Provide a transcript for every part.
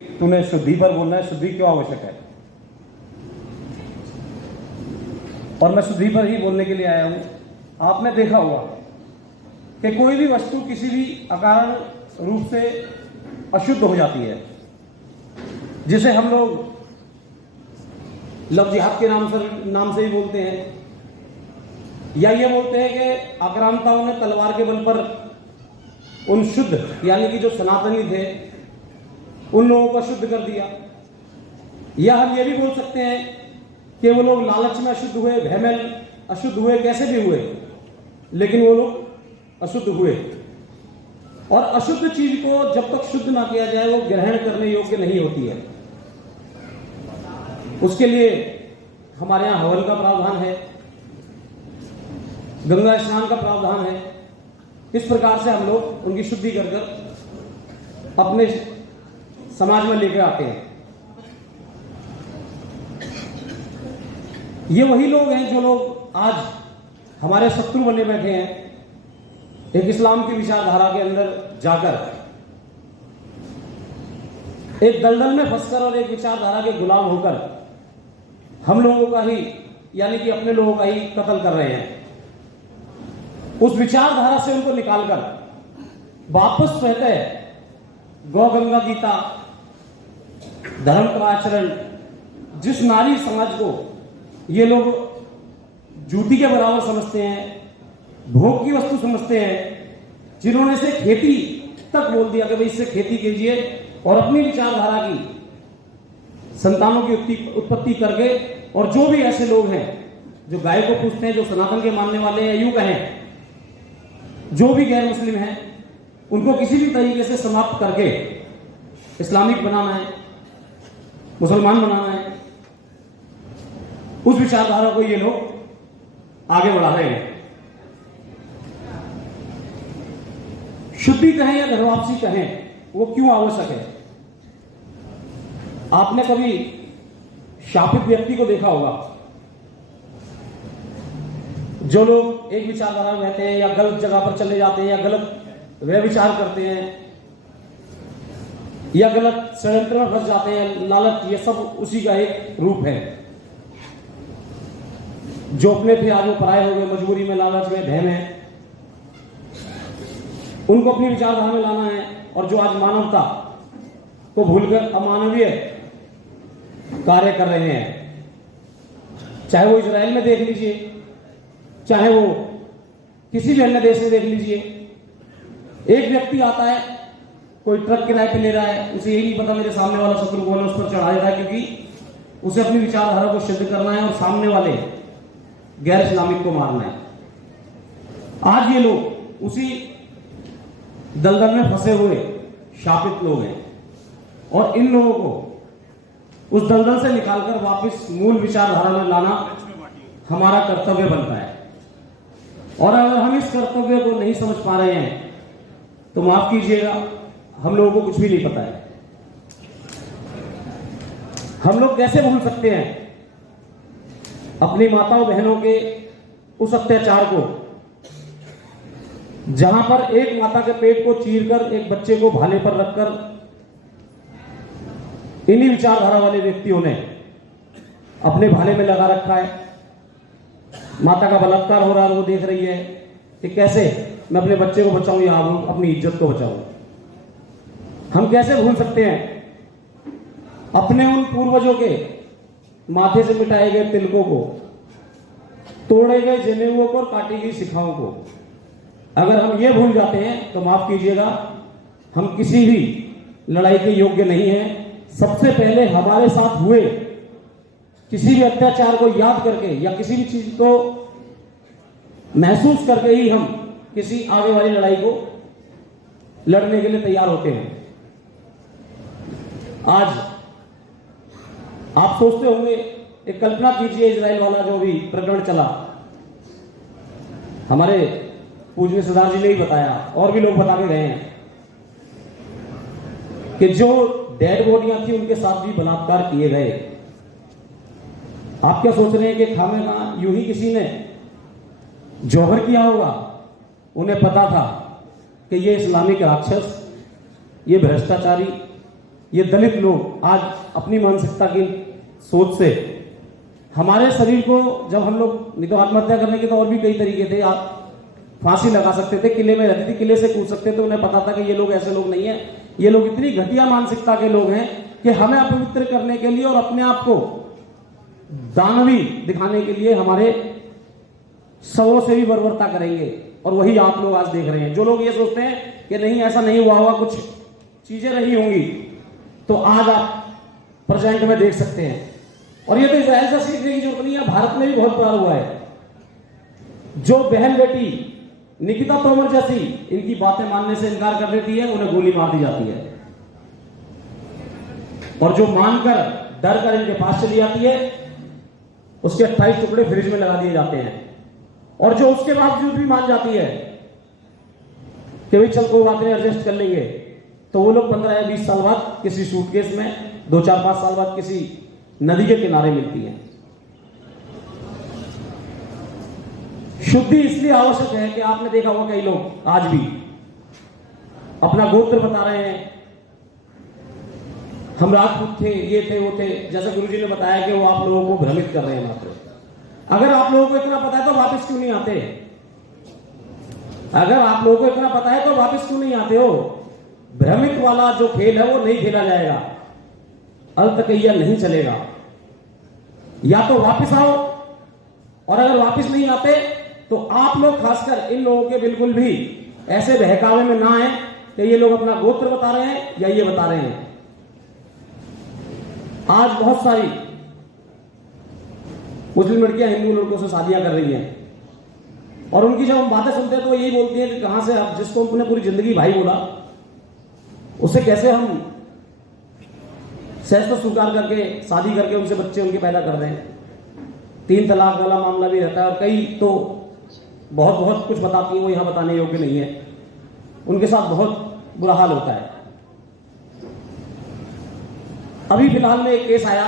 तूने शुद्धि पर बोलना है, शुद्धि क्यों आवश्यक है? और मैं शुद्धि पर ही बोलने के लिए आया हूं। आपने देखा होगा कि कोई भी वस्तु किसी भी अकारण रूप से अशुद्ध हो जाती है, जिसे हम लोग लव जिहाद के नाम से ही बोलते हैं, या ये बोलते हैं कि आक्रांताओं ने तलवार के बल पर उन शुद्ध यानी कि जो सनातनी थे उन लोगों को अशुद्ध कर दिया। या हम ये भी बोल सकते हैं कि वो लोग लालच में अशुद्ध हुए, भय में अशुद्ध हुए, कैसे भी हुए, लेकिन वो लोग अशुद्ध हुए। और अशुद्ध चीज को जब तक शुद्ध ना किया जाए वो ग्रहण करने योग्य नहीं होती है। उसके लिए हमारे यहां हवन का प्रावधान है, गंगा स्नान का प्रावधान है। इस प्रकार से हम लोग उनकी शुद्धि कर कर अपने समाज में लेकर आते हैं। ये वही लोग हैं जो लोग आज हमारे शत्रु बने बैठे हैं, एक इस्लाम की विचारधारा के अंदर जाकर एक दलदल में फंसकर और एक विचारधारा के गुलाम होकर हम लोगों का ही यानी कि अपने लोगों का ही कत्ल कर रहे हैं। उस विचारधारा से उनको निकालकर वापस रहते गौ गंगा गीता धर्म का आचरण, जिस नारी समाज को ये लोग जूती के बराबर समझते हैं, भोग की वस्तु समझते हैं, जिन्होंने से खेती तक बोल दिया कि भाई इससे खेती कीजिए और अपनी विचारधारा की संतानों की उत्पत्ति करके, और जो भी ऐसे लोग हैं जो गाय को पूजते हैं, जो सनातन के मानने वाले हैं, यूं कहें जो भी गैर मुस्लिम हैं, उनको किसी भी तरीके से समाप्त करके इस्लामिक बनाना है, मुसलमान बनाना है, उस विचारधारा को ये लोग आगे बढ़ा रहे हैं। शुद्धि कहें या घर वापसी कहें, वो क्यों आवश्यक है? आपने कभी शापित व्यक्ति को देखा होगा, जो लोग एक विचारधारा में रहते हैं या गलत जगह पर चले जाते हैं या गलत व्यभिचार करते हैं या गलत षड्यंत्र में फंस जाते हैं, लालच, ये सब उसी का एक रूप है। जो अपने थे आज वो पराये हो गए, मजबूरी में, लालच में, भय में, उनको अपनी विचारधारा में लाना है। और जो आज मानवता को भूलकर अमानवीय कार्य कर रहे हैं, चाहे वो इजराइल में देख लीजिए, चाहे वो किसी भी अन्य देश में देख लीजिए। एक व्यक्ति आता है, कोई ट्रक किराए पे ले रहा है, उसे यही नहीं पता मेरे सामने वाला शत्रु कौन है, उस पर चढ़ा देता है, क्योंकि उसे अपनी विचारधारा को सिद्ध करना है और सामने वाले गैर इस्लामिक को मारना है। आज ये लोग उसी दलदल में फंसे हुए शापित लोग हैं, और इन लोगों को उस दलदल से निकालकर वापस मूल विचारधारा में लाना हमारा कर्तव्य बनता है। और अगर हम इस कर्तव्य को नहीं समझ पा रहे हैं तो माफ कीजिएगा, हम लोगों को कुछ भी नहीं पता है। हम लोग कैसे भूल सकते हैं अपनी माताओं बहनों के उस अत्याचार को, जहां पर एक माता के पेट को चीरकर एक बच्चे को भाले पर रखकर इन्हीं विचारधारा वाले व्यक्तियों ने अपने भाले में लगा रखा है। माता का बलात्कार हो रहा है, वो देख रही है कि कैसे मैं अपने बच्चे को बचाऊं या अपनी इज्जत को बचाऊं। हम कैसे भूल सकते हैं अपने उन पूर्वजों के माथे से मिटाए गए तिलकों को, तोड़े गए जनेऊओं को और काटी गई शिखाओं को। अगर हम ये भूल जाते हैं तो माफ कीजिएगा, हम किसी भी लड़ाई के योग्य नहीं हैं। सबसे पहले हमारे साथ हुए किसी भी अत्याचार को याद करके या किसी भी चीज को महसूस करके ही हम किसी आगे वाली लड़ाई को लड़ने के लिए तैयार होते हैं। आज आप सोचते होंगे, एक कल्पना कीजिए, इजराइल वाला जो भी प्रकरण चला, हमारे पूज्य सरदार जी ने ही बताया, और भी लोग बता के गए हैं कि जो डेड बॉडियां थी उनके साथ भी बलात्कार किए गए। आप क्या सोच रहे हैं कि खामेखा यूं ही किसी ने जौहर किया होगा? उन्हें पता था कि ये इस्लामिक राक्षस, ये भ्रष्टाचारी, ये दलित लोग आज अपनी मानसिकता की सोच से हमारे शरीर को, जब हम लोग नहीं तो आत्महत्या करने के तो और भी कई तरीके थे, आप फांसी लगा सकते थे, किले में रहती थी, किले से कूद सकते थे, उन्हें पता था कि ये लोग ऐसे लोग नहीं है, ये लोग इतनी घटिया मानसिकता के लोग हैं कि हमें अपवित्र करने के लिए और अपने आप को दानवी दिखाने के लिए हमारे शवों से भी बर्बरता करेंगे। और वही आप लोग आज देख रहे हैं। जो लोग ये सोचते हैं कि नहीं ऐसा नहीं हुआ होगा, कुछ चीजें रही होंगी, तो आज आप प्रेजेंट में देख सकते हैं। और ये तो इजराइल से सीखने की जरूरत नहीं है, भारत में भी बहुत बार हुआ है। जो बहन बेटी निकिता तोमर जैसी इनकी बातें मानने से इनकार कर देती है, उन्हें गोली मार दी जाती है। और जो मानकर डर कर इनके पास चली जाती है, उसके 28 टुकड़े फ्रिज में लगा दिए जाते हैं। और जो उसके बावजूद भी मान जाती है कि भाई चल कोई बात नहीं, एडजस्ट कर लेंगे, तो वो लोग 15 या 20 साल बाद किसी सूटकेस में, 2-4-5 साल बाद किसी नदी के किनारे मिलती है। शुद्धि इसलिए आवश्यक है कि आपने देखा होगा कई लोग आज भी अपना गोत्र बता रहे हैं, हम राजपूत थे, ये थे, वो थे। जैसा गुरुजी ने बताया कि वो आप लोगों को भ्रमित कर रहे हैं मात्र। अगर आप लोगों को इतना पता है तो वापस क्यों नहीं आते? अगर आप लोगों को इतना पता है तो वापस क्यों नहीं आते हो? भ्रमित वाला जो खेल है वो नहीं खेला जाएगा, अल्तकैया नहीं चलेगा। या तो वापस आओ, और अगर वापस नहीं आते तो आप लोग, खासकर इन लोगों के बिल्कुल भी ऐसे बहकावे में ना आए कि ये लोग अपना गोत्र बता रहे हैं या ये बता रहे हैं। आज बहुत सारी मुस्लिम लड़कियां हिंदू लड़कों से शादियां कर रही हैं, और उनकी जब हम बातें सुनते हैं तो यही बोलती हैं कि कहां से आप, जिसको हमने पूरी जिंदगी भाई बोला, उसे कैसे हम सहज तो स्वीकार करके शादी करके उनसे बच्चे उनके पैदा कर दें। 3 तलाक वाला मामला भी रहता है, और कई तो बहुत बहुत कुछ बताती हैं, वो यहां बताने योग्य नहीं है। उनके साथ बहुत बुरा हाल होता है। अभी फिलहाल में एक केस आया,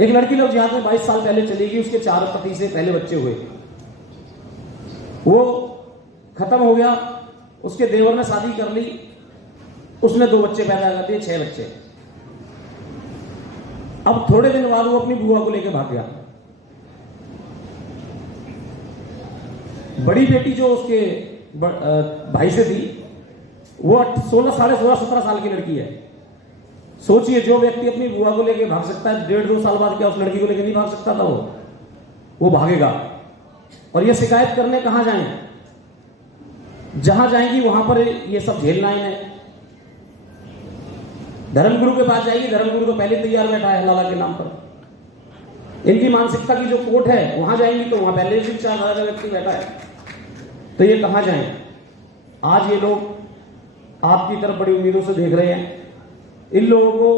एक लड़की लोग जिहाद में 22 साल पहले चली गई, उसके 4 पति से पहले बच्चे हुए, वो खत्म हो गया। उसके देवर ने शादी कर ली, उसने 2 बच्चे पैदा कर दिए, 6 बच्चे। अब थोड़े दिन बाद वो अपनी बुआ को लेकर भाग गया। बड़ी बेटी जो उसके भाई से थी, वो 16, साढ़े 16, 17 साल की लड़की है। सोचिए, जो व्यक्ति अपनी बुआ को लेकर भाग सकता है, 1.5-2 साल बाद क्या उस लड़की को लेकर नहीं भाग सकता था? वो भागेगा। और ये शिकायत करने कहां जाएं? जहां जाएंगी वहां पर ये सब झेलना इन्हें। धर्मगुरु के पास जाएगी, धर्मगुरु तो पहले तैयार बैठा है हलाला के नाम पर। इनकी मानसिकता की जो कोर्ट है वहां जाएंगी तो वहां पहले से 4 हज़ार व्यक्ति बैठा है, तो ये कहां जाएं? आज ये लोग आपकी तरफ बड़ी उम्मीदों से देख रहे हैं। इन लोगों को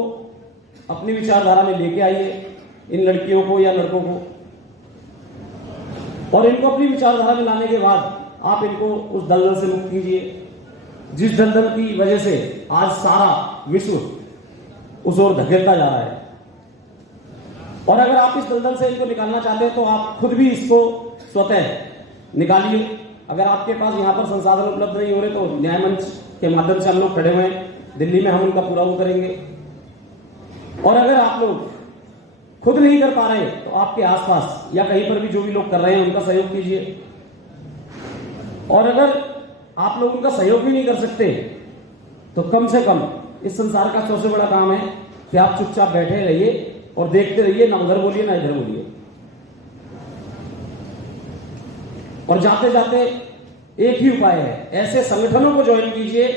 अपनी विचारधारा में लेके आइए, इन लड़कियों को या लड़कों को, और इनको अपनी विचारधारा में लाने के बाद आप इनको उस दलदल से मुक्त कीजिए, जिस दलदल की वजह से आज सारा विश्व उस ओर धकेलता जा रहा है। और अगर आप इस दलदल से इनको निकालना चाहते हैं तो आप खुद भी इसको स्वतः निकालिए। अगर आपके पास यहाँ पर संसाधन उपलब्ध नहीं हो रहे तो न्याय मंच के माध्यम से हम लोग खड़े हुए हैं, दिल्ली में हम उनका पूरा वो करेंगे। और अगर आप लोग खुद नहीं कर पा रहे तो आपके आसपास या कहीं पर भी जो भी लोग कर रहे हैं उनका सहयोग कीजिए। और अगर आप लोग उनका सहयोग भी नहीं कर सकते तो कम से कम इस संसार का सबसे बड़ा काम है कि आप चुपचाप बैठे रहिए और देखते रहिए, ना उधर बोलिए ना इधर बोलिए। और जाते जाते एक ही उपाय है, ऐसे संगठनों को ज्वाइन कीजिए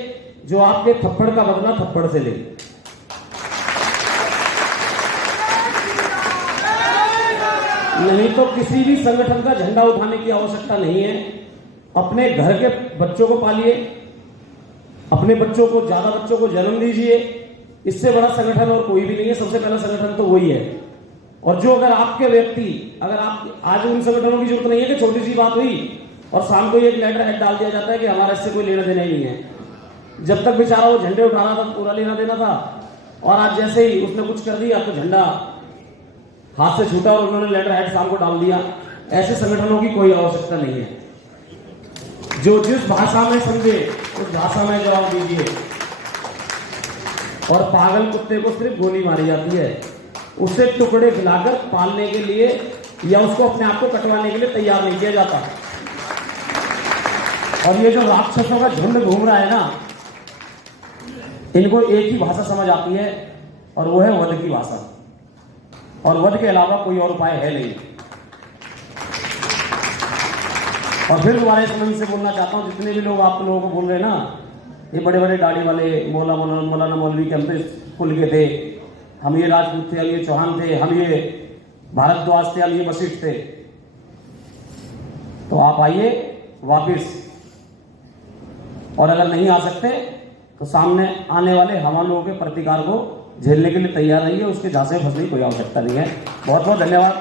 जो आपके थप्पड़ का बदला थप्पड़ से ले। नहीं तो किसी भी संगठन का झंडा उठाने की आवश्यकता नहीं है। अपने घर के बच्चों को पालिए, अपने बच्चों को, ज्यादा बच्चों को जन्म दीजिए। इससे बड़ा संगठन और कोई भी नहीं है। सबसे पहला संगठन तो वही है। और जो अगर आपके व्यक्ति, अगर आप आज उन संगठनों की जरूरत नहीं है कि छोटी सी बात हुई और शाम को एक लेटर हेड डाल दिया जाता है कि हमारा इससे कोई लेना देना ही नहीं है। जब तक बेचारा वो झंडे उठा रहा था पूरा लेना देना था, और आज जैसे ही उसने कुछ कर दिया तो झंडा हाथ से छूटा और उन्होंने लेटर हेड शाम को डाल दिया। ऐसे संगठनों की कोई आवश्यकता नहीं है। जो जिस भाषा में समझे उस भाषा में जवाब दीजिए। और पागल कुत्ते को सिर्फ गोली मारी जाती है, उससे टुकड़े खिलाकर पालने के लिए या उसको अपने आप को कटवाने के लिए तैयार नहीं किया जाता। और ये जो राक्षसों का झुंड घूम रहा है ना, इनको एक ही भाषा समझ आती है और वो है वध की भाषा, और वध के अलावा कोई और उपाय है नहीं। और फिर दोबारा इस मंच से बोलना चाहता हूं, जितने भी लोग आप लोगों को बोल रहे हैं ना, ये बड़े बड़े दाढ़ी वाले मौलाना मौलवी कैंपस खुल के थे, हम ये राजपूत थे, हम ये चौहान थे, हम ये भारद्वाज थे, हम ये वशिष्ठ थे, तो आप आइए वापिस। और अगर नहीं आ सकते तो सामने आने वाले हम लोगों के प्रतिकार को झेलने के लिए तैयार रहिए, उसके झांसे में फंसने की कोई आवश्यकता नहीं है। बहुत बहुत धन्यवाद।